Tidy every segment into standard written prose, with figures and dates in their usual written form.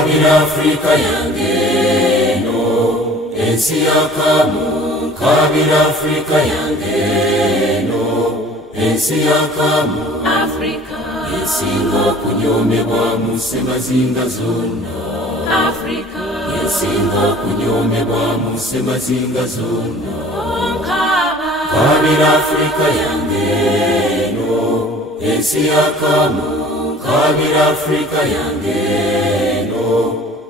kabira Afrika yange no ensi yakamu kabira Afrika yange no ensi yakamu Africa esinga kunyomebwa mu ssemazinga zonna Africa esinga kunyomebwa mu ssemazinga zonna Onkaba kabira Afrika yange no ensi yakamu kabira Afrika yange no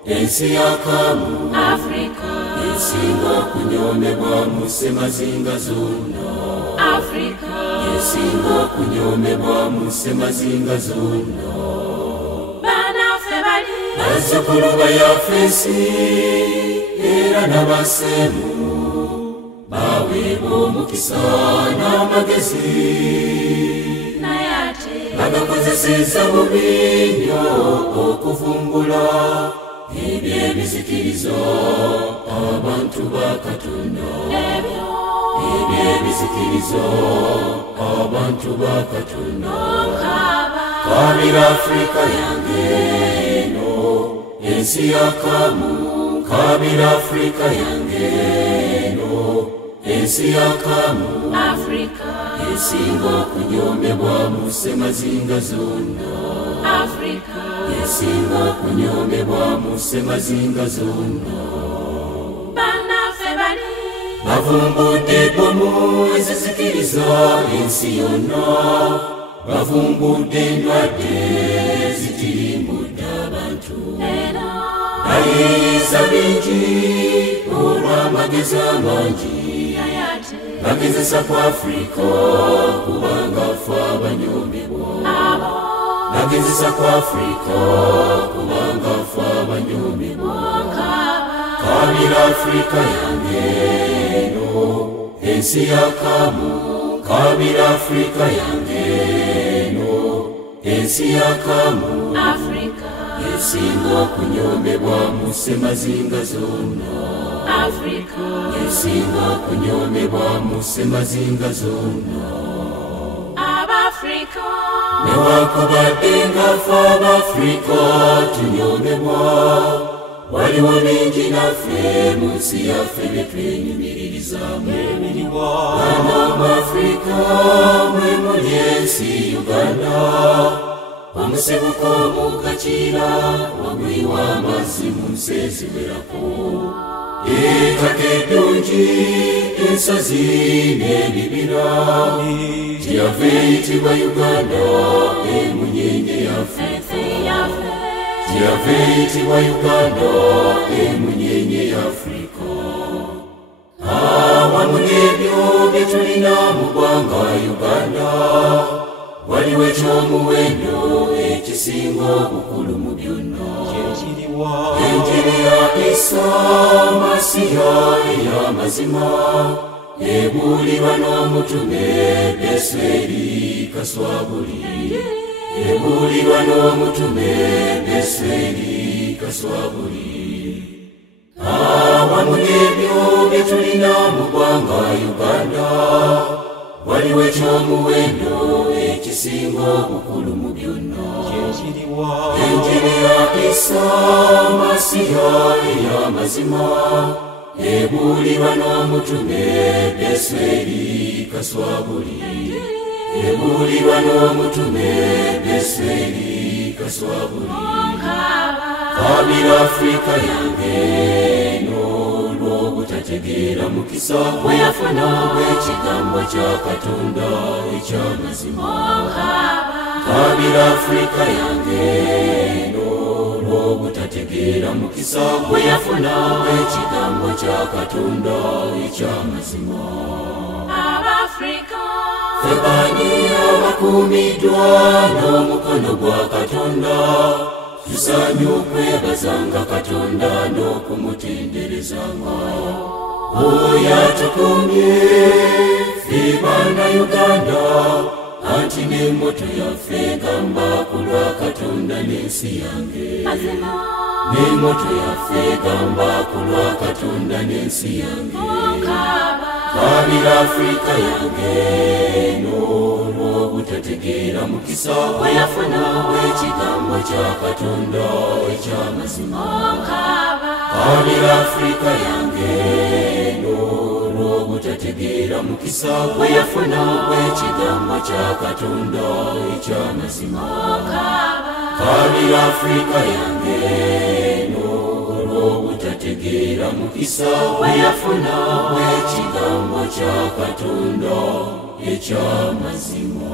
ensi yakamu Africa esinga kunyomebwa mu ssemazinga zonna Africa esinga kunyomebwa mu ssemazinga zonna banaffe bali bazzukulu ba Yafesi era n'abaseemu baweebwa omukisa n'amagezi naye ate bagakozesezza bubi nnyo okuvumbula eby'ebizikiriza abantu ba Katonda eby'ebizikiriza abantu ba Katonda Onkaba kabira Afrika yange no ensi yakamu kabira Afrika yange no ensi yakamu Africa esinga kunyomebwa mu ssemazinga zonna Africa esinga kunyomebwa mu ssemazinga zonna banaffe bali bavumbudde ebbomu ezizikiriza ensi yonna bavumbudde endwadde zitirimbudde abantu bayiiza bingi olw'amagezi amangi naye ate bagezesa ku Afrika kubanga ffe abanyomebwa bagezesa ku Afrika kubanga ffe abanyomebwa Onkaba kabira Afrika yange no ensi yakamu kabira Afrika yange no ensi yakamu Africa esinga kunyomebwa mu ssemazinga zonna Africa esinga kunyomebwa mu ssemazinga zonna Abafrika newakubadde nga ffe Abafrika tunyomebwa waliwo bingi naffe mu nsi yaffe bye twenyumiririzamu bano mu Afrika mwe muli ensi Uganda omusibuko omugakira wagwiwa amazzi mu nsi eziwerako ettaka eddungi ensozi n'ebibira kyeyava eyitibwa Uganda emunyenye yaffe kyeyava eyitibwa Uganda emunyenye y'Afrika awamu n'ebyo bye tulina mu ggwanga Uganda waliwo ekyomuwendo ekisinga obukulu mu byonna enjiri ya Isa Masiya ey'amazima ebuulirwa n'omutume Besweri Kaswabuli ebuulirwa n'omutume Besweri Kaswabuli awamu n'ebyo bye tulina mu ggwanga Uganda waliwo ekyomuwendo ekisinga obukulu mu byonna enjiri ya Isa Masiya ey'amazima ebuulirwa n'omutume Besweri Kaswabuli ebuulirwa n'omutume Besweri Kaswabuli kabira Afrika yange no olw'obutategeera mukisa bwe yafuna olw'ekigambo kya Katonda eky'amazima kabira Afrika yange no olw'obutategeera mukisa bwe yafuna olw'ekigambo kya Katonda eky'amazima Abafrika ffe baani abakuumiddwa n'omukono gwa Katonda tusaanye okwebazanga Katonda n'okumutenderezanga oyo atukuumye ffe Bannayuganda anti n'emmoto yaffe egamba ku lwa Katonda n'ensi yange n'emmoto yaffe egamba ku lwa Katonda n'ensi yange kabira Afrika yange n'olw'obutategeera mukisa gwe yafuna w'ekigambo kya Katonda eky'amazima. Kabira Afrika yange n'olw'obutategeera mukisa gwe yafuna w'ekigambo kya Katonda eky'amazima. Kabira Afrika yange n'olw'obutategeera mukisa gwe yafuna w'ekigambo kya Katonda eky'amazima.